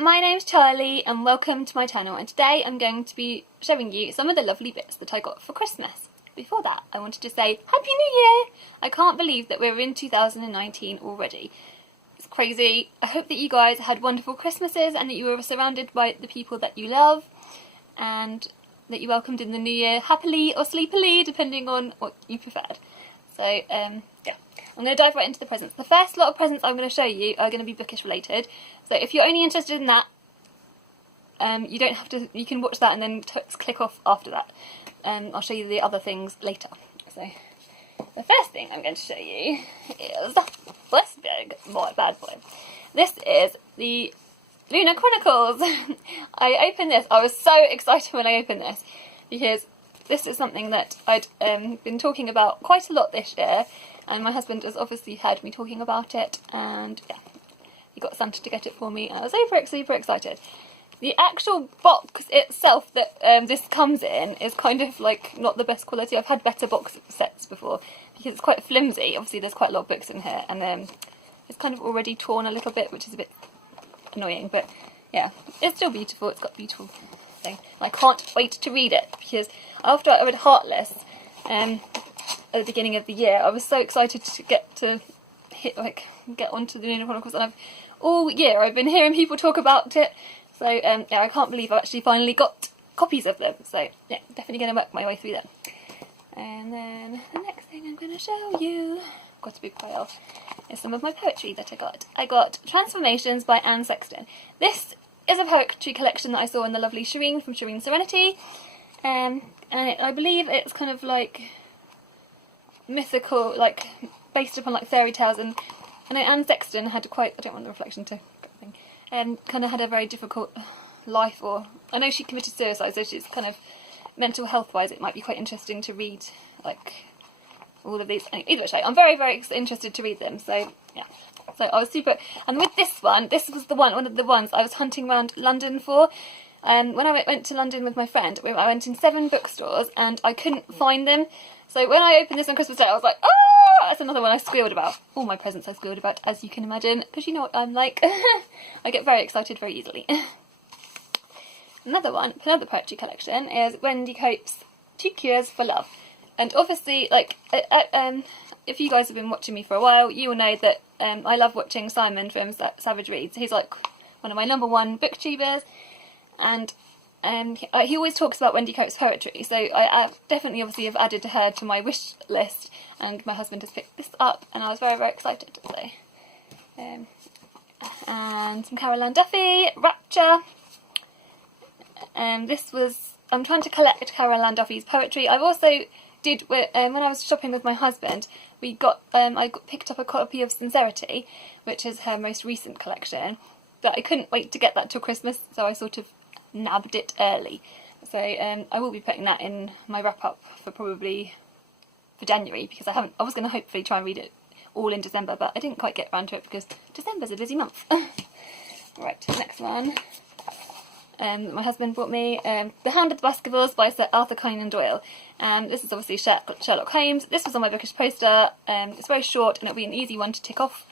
my name's Charlie and welcome to my channel, and today I'm going to be showing you some of the lovely bits that I got for Christmas. Before that, I wanted to say Happy New Year! I can't believe that we're in 2019 already. It's crazy. I hope that you guys had wonderful Christmases and that you were surrounded by the people that you love and that you welcomed in the new year happily or sleepily, depending on what you preferred. So, yeah. I'm going to dive right into the presents. The first lot of presents I'm going to show you are going to be bookish related. So if you're only interested in that, you don't have to, you can watch that and then click off after that. I'll show you the other things later. So the first thing I'm going to show you is this big bad boy. This is the Lunar Chronicles. I opened this, I was so excited when I opened this because this is something that I'd been talking about quite a lot this year, and my husband has obviously heard me talking about it, and yeah, he got Santa to get it for me, and I was super excited. The actual box itself that this comes in is kind of like not the best quality. I've had better box sets before because it's quite flimsy. Obviously there's quite a lot of books in here, and it's kind of already torn a little bit, which is a bit annoying, but yeah, it's still beautiful. It's got beautiful thing. I can't wait to read it because after I read Heartless at the beginning of the year, I was so excited to get onto the Lunar Chronicles, and all year I've been hearing people talk about it. So yeah, I can't believe I've actually finally got copies of them. So yeah, definitely going to work my way through them. And then the next thing I'm going to show you, got a big pile, is some of my poetry that I got. I got Transformations by Sexton. This is a poetry collection that I saw in the lovely Shireen from Shireen Serenity. And I believe it's kind of like mythical, like based upon like fairy tales, and I know Anne Sexton had quite, I don't want the reflection to thing, kind of had a very difficult life, or I know she committed suicide, so she's kind of mental health wise it might be quite interesting to read like all of these. Either way, I'm very interested to read them, so yeah. So I was super, and with this one, this was one of the ones I was hunting around London for. When I went to London with my friend, I went in 7 bookstores and I couldn't find them. So when I opened this on Christmas Day, I was like, oh, that's another one I squealed about. All my presents I squealed about, as you can imagine, because you know what I'm like. I get very excited very easily. Another poetry collection is Wendy Cope's 2 Cures for Love. And obviously, like, if you guys have been watching me for a while, you will know that I love watching Simon from Savidge Reads. He's like one of my #1 booktubers, and he always talks about Wendy Cope's poetry, so I definitely obviously have added her to my wish list, and my husband has picked this up, and I was very excited. So, and some Duffy, Rapture. I'm trying to collect Duffy's poetry. I've also when I was shopping with my husband, I picked up a copy of Sincerity, which is her most recent collection, but I couldn't wait to get that till Christmas, so I sort of nabbed it early. So I will be putting that in my wrap up for January, because I was going to hopefully try and read it all in December, but I didn't quite get around to it because December's a busy month. Right, next one. My husband bought me The Hound of the Baskervilles by Sir Arthur Conan Doyle. This is obviously Sherlock Holmes. This was on my bookish poster. It's very short and it'll be an easy one to tick off.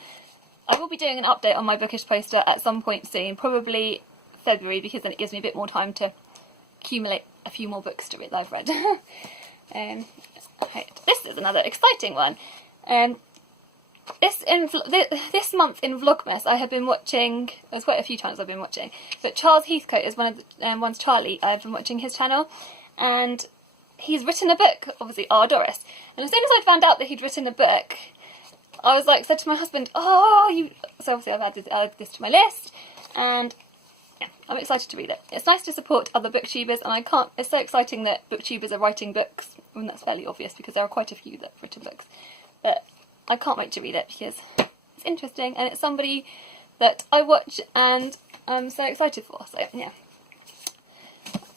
I will be doing an update on my bookish poster at some point soon, probably February, because then it gives me a bit more time to accumulate a few more books to read that I've read. Okay, this is another exciting one. This month in Vlogmas I have been watching, there's quite a few times I've been watching, but Charles Heathcote is one of the ones Charlie, I've been watching his channel, and he's written a book, obviously, Doris, and as soon as I found out that he'd written a book, I was like, said to my husband, so obviously I've added this to my list, and yeah, I'm excited to read it. It's nice to support other booktubers, and it's so exciting that booktubers are writing books. I mean, that's fairly obvious because there are quite a few that have written books, but I can't wait to read it because it's interesting and it's somebody that I watch and I'm so excited for. So yeah,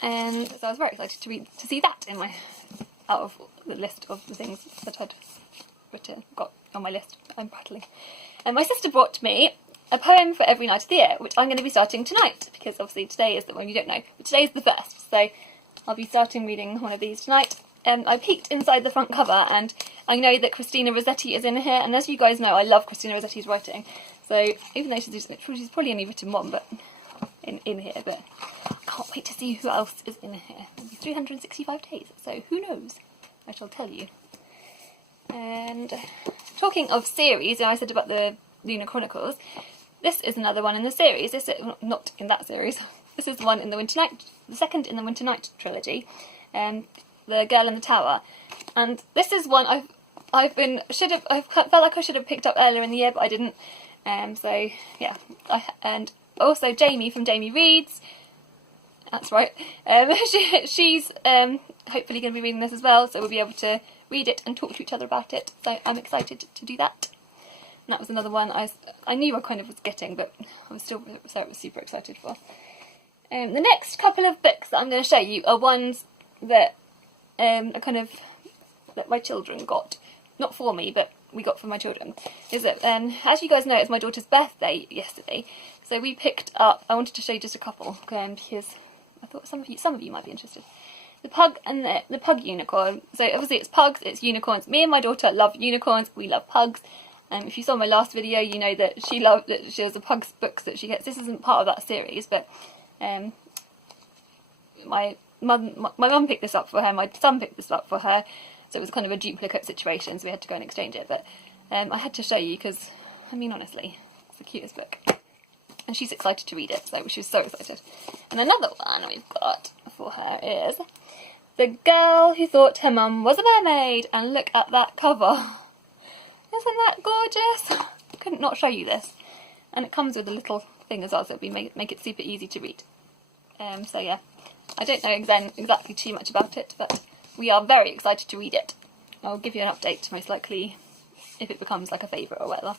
and so I was very excited to see that in out of the list of the things that I'd got on my list. I'm prattling. And my sister brought me a poem for every night of the year, which I'm going to be starting tonight, because obviously today is the one you don't know, but today's the first, so I'll be starting reading one of these tonight. I peeked inside the front cover and I know that Christina Rossetti is in here, and as you guys know, I love Christina Rossetti's writing, so even though she's probably only written one, but in here, but I can't wait to see who else is in here. It'll be 365 days, so who knows? I shall tell you. And talking of series, I said about the Lunar Chronicles, this is another one in the series. This is not in that series. This is the one in the Winter Night, the second in the Winter Night trilogy, The Girl in the Tower. And this is one I felt like I should have picked up earlier in the year, but I didn't. So yeah, and also Jamie from Jamie Reads. That's right. She's hopefully going to be reading this as well, so we'll be able to read it and talk to each other about it. So I'm excited to do that. And that was another one I knew I kind of was getting, but I was still super excited for. The next couple of books that I'm going to show you are ones that are kind of that my children got, not for me, but we got for my children. Is that as you guys know, it's my daughter's birthday yesterday, so we picked up. I wanted to show you just a couple because I thought some of you might be interested. The Pug and the Pug Unicorn. So obviously it's pugs, it's unicorns. Me and my daughter love unicorns. We love pugs. If you saw my last video, you know that she has a pugs books that she gets. This isn't part of that series, but my mum picked this up for her. My son picked this up for her. So it was kind of a duplicate situation. So we had to go and exchange it. But I had to show you because, I mean, honestly, it's the cutest book. And she's excited to read it, so she was so excited. And another one we've got for her is The Girl Who Thought Her Mum Was a Mermaid. And look at that cover. Isn't that gorgeous? I couldn't not show you this. And it comes with a little thing as well, so we make it super easy to read. So yeah, I don't know exactly too much about it, but we are very excited to read it. I'll give you an update, most likely, if it becomes like a favourite or whatever.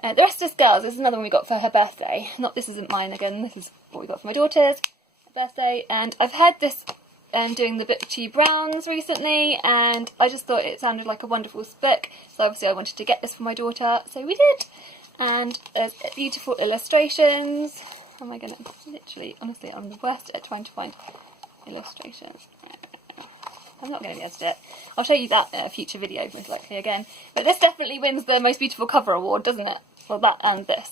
The Restless Girls is another one we got for her birthday. This isn't mine again, this is what we got for my daughter's birthday. And I've heard this doing the BookTube rounds recently, and I just thought it sounded like a wonderful book. So obviously I wanted to get this for my daughter, so we did. And there's beautiful illustrations. Oh my goodness, literally, honestly, I'm the worst at trying to find illustrations. I'm not going to be able to do it. I'll show you that in a future video, most likely again. But this definitely wins the most beautiful cover award, doesn't it? Well, that and this.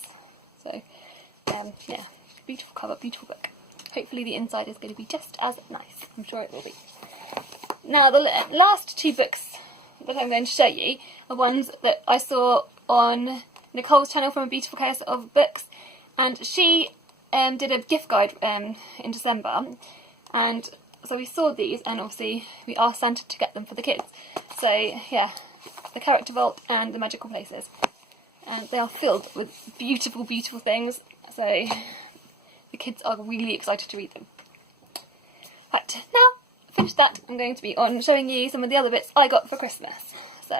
So, yeah, beautiful cover, beautiful book. Hopefully the inside is going to be just as nice. I'm sure it will be. Now, the last two books that I'm going to show you are ones that I saw on Nicole's channel from A Beautiful Chaos of Books. And she did a gift guide in December. And so we saw these, and obviously we asked Santa to get them for the kids. So yeah, the Character Vault and the Magical Places. And they are filled with beautiful, beautiful things. So the kids are really excited to read them. Right, now finished that, I'm going to be on showing you some of the other bits I got for Christmas. So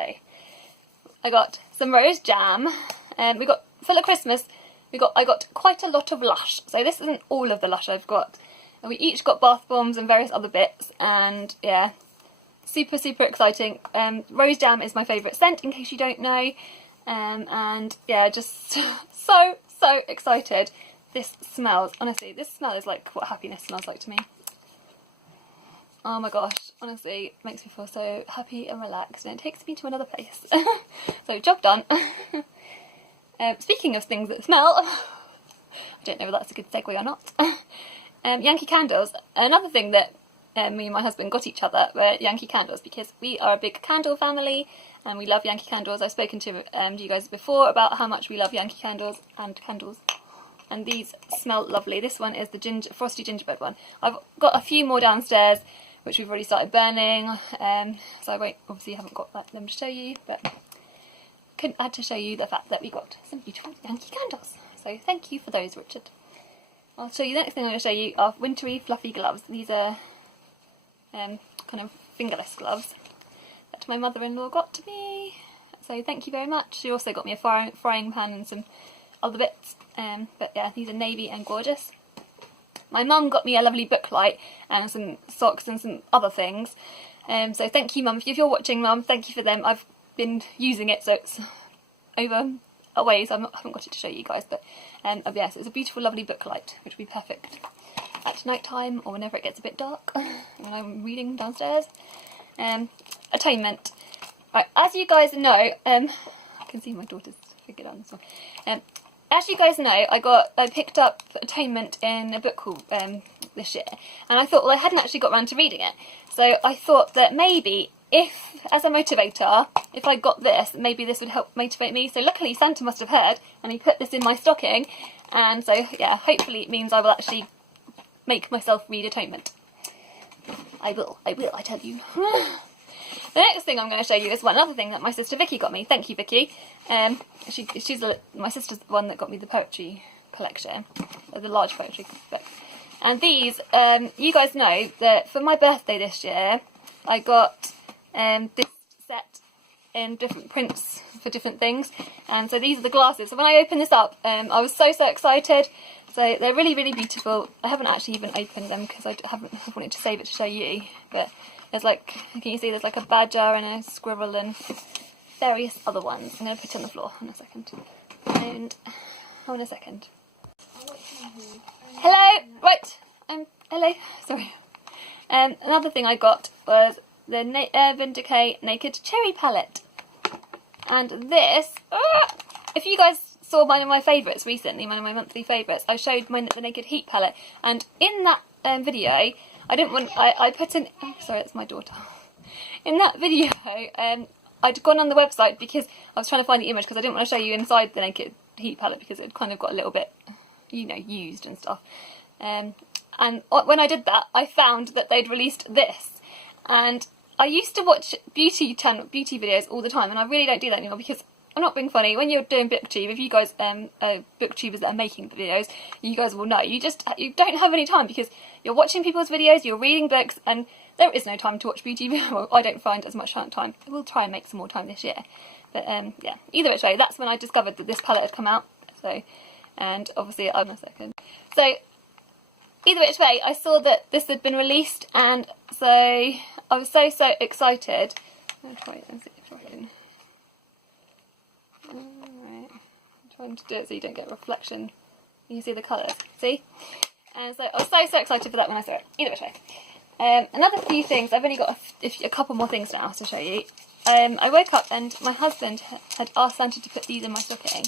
I got some rose jam. We got full of Christmas. I got quite a lot of Lush. So this isn't all of the Lush I've got. We each got bath bombs and various other bits, and yeah, super, super exciting. Rose jam is my favourite scent, in case you don't know, and yeah, just so excited. This smells, honestly, this smell is like what happiness smells like to me. Oh my gosh, honestly, it makes me feel so happy and relaxed, and it takes me to another place. So, job done. Speaking of things that smell, I don't know if that's a good segue or not. Yankee candles. Another thing that me and my husband got each other were Yankee candles, because we are a big candle family and we love Yankee candles. I've spoken to you guys before about how much we love Yankee candles and candles. And these smell lovely. This one is the frosty gingerbread one. I've got a few more downstairs which we've already started burning, so I obviously haven't got them to show you, but couldn't add to show you the fact that we got some beautiful Yankee candles. So thank you for those, Richard. I'll show you, the next thing I'm going to show you are wintry fluffy gloves. These are kind of fingerless gloves that my mother-in-law got to me. So thank you very much. She also got me a frying pan and some other bits. But yeah, these are navy and gorgeous. My mum got me a lovely book light and some socks and some other things. So thank you, Mum. If you're watching, Mum, thank you for them. I've been using it, so it's over a ways. I haven't got it to show you guys, but yes, it's a beautiful, lovely book light, which would be perfect at night time or whenever it gets a bit dark when I'm reading downstairs. Atonement. Right, as you guys know, I can see my daughter's figured on this one. as you guys know, I picked up Atonement in a book haul this year, and I thought, well, I hadn't actually got around to reading it, so I thought that maybe if, as a motivator, if I got this, maybe this would help motivate me. So luckily Santa must have heard, and he put this in my stocking, and so yeah, hopefully it means I will actually make myself read Atonement. I will, I tell you. The next thing I'm going to show you is one other thing that my sister Vicky got me. Thank you, Vicky. My sister's the one that got me the poetry collection, the large poetry book. And these, you guys know that for my birthday this year, I got this set in different prints for different things. And so these are the glasses. So when I opened this up, I was so excited. So they're really, really beautiful. I haven't actually even opened them because I wanted to save it to show you. But there's like, can you see there's like a badger and a squirrel and various other ones. I'm going to put it on the floor in a second. And, hold on a second. Hello! Right, hello, sorry. Another thing I got was the Urban Decay Naked Cherry Palette. And this, if you guys saw one of my favourites recently, one of my monthly favourites, I showed the Naked Heat palette, and in that video, I put in, oh, sorry, that's my daughter. In that video, I'd gone on the website because I was trying to find the image because I didn't want to show you inside the Naked Heat palette because it kind of got a little bit, you know, used and stuff. And when I did that, I found that they'd released this, and I used to watch beauty videos all the time, and I really don't do that anymore because I'm not being funny. When you're doing booktube, if you guys are booktubers that are making videos, you guys will know you don't have any time because you're watching people's videos, you're reading books, and there is no time to watch beauty videos. Well, I don't find as much time. I will try and make some more time this year, but yeah. Either which way, that's when I discovered that this palette had come out. So, and obviously, hold on a second. So, either which way, I saw that this had been released, and so I was so excited. Let's try and see if I can. Alright, I'm trying to do it so you don't get a reflection. You can see the colours, see? And so I was so excited for that when I saw it. Either which way. Another few things, I've only got a couple more things now to show you. I woke up and my husband had asked Santa to put these in my stocking.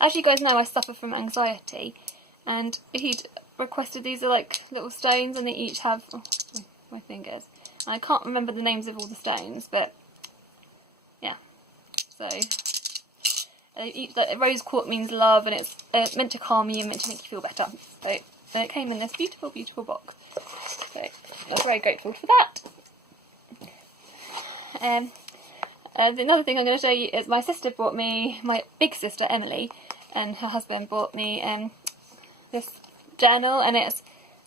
As you guys know, I suffer from anxiety, and he'd requested, these are like little stones, and they each have, oh, my fingers. And I can't remember the names of all the stones, but yeah. So each, like, rose quartz means love, and it's meant to calm you and meant to make you feel better. So it came in this beautiful box. So I was very grateful for that. Another thing I'm going to show you is my sister bought me, my big sister Emily, and her husband bought me this journal, and it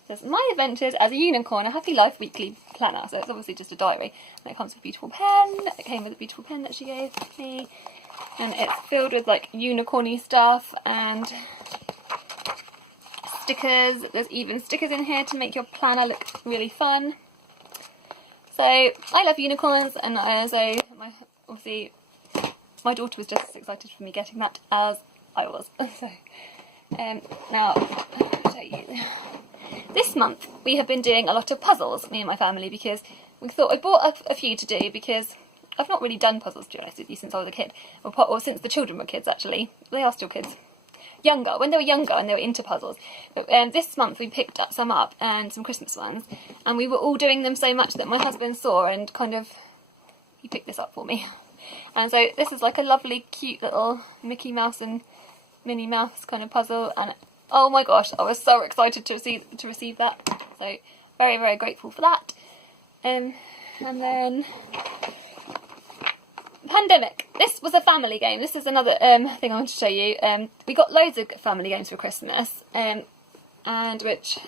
says My Adventures as a Unicorn, a Happy Life Weekly Planner. So it's obviously just a diary, and it comes with a beautiful pen. It came with a beautiful pen that she gave me, and it's filled with like unicorny stuff and stickers. There's even stickers in here to make your planner look really fun. So I love unicorns, and obviously my daughter was just as excited for me getting that as I was. So now I'll show you. This month we have been doing a lot of puzzles, me and my family, because we thought I bought a few to do because I've not really done puzzles, to be honest with you, since I was a kid, or since the children were kids. Actually, they are still kids. When they were younger and they were into puzzles. But this month we picked up some up, and some Christmas ones, and we were all doing them so much that my husband saw and he picked this up for me. And so this is like a lovely cute little Mickey Mouse and Minnie Mouse kind of puzzle, and oh my gosh, I was so excited to receive that. So very grateful for that. And then Pandemic. This was a family game. This is another thing I want to show you. We got loads of family games for Christmas, and which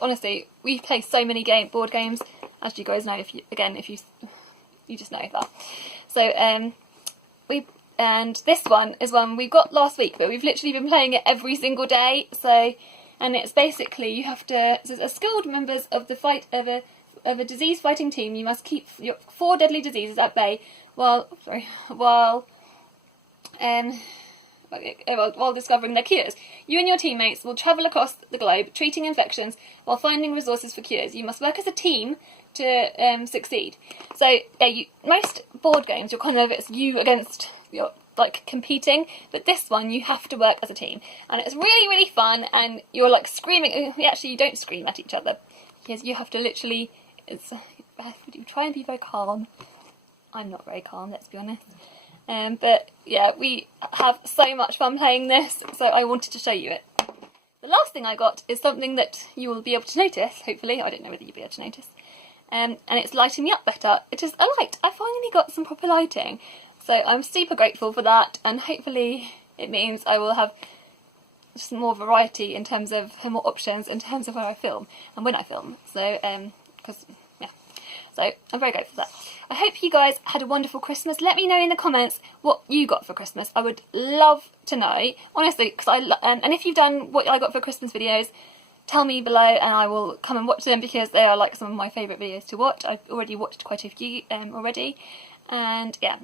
honestly we play so many board games, as you guys know. If you just know that. So and this one is one we got last week, but we've literally been playing it every single day. So, and it's basically you have to, as skilled members of the of a disease fighting team, you must keep your 4 deadly diseases at bay while discovering their cures. You and your teammates will travel across the globe treating infections while finding resources for cures. You must work as a team to succeed. So most board games, it's you against like competing, but this one you have to work as a team, and it's really, really fun, and you're like screaming. Actually, you don't scream at each other, because you have to literally, you try and be very calm. I'm not very calm, let's be honest. But yeah, we have so much fun playing this, so I wanted to show you it. The last thing I got is something that you will be able to notice, hopefully. I don't know whether you'll be able to notice. And it's lighting me up better. It is a light. I finally got some proper lighting. So I'm super grateful for that, and hopefully it means I will have just more variety in terms of, more options in terms of where I film and when I film. So, so I'm very grateful for that. I hope you guys had a wonderful Christmas. Let me know in the comments what you got for Christmas. I would love to know, honestly, because and if you've done what I got for Christmas videos, tell me below and I will come and watch them, because they are like some of my favourite videos to watch. I've already watched quite a few already, and yeah,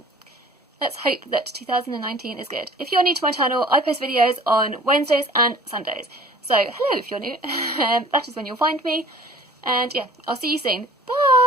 let's hope that 2019 is good. If you're new to my channel, I post videos on Wednesdays and Sundays. So hello if you're new, that is when you'll find me, and yeah, I'll see you soon. Bye!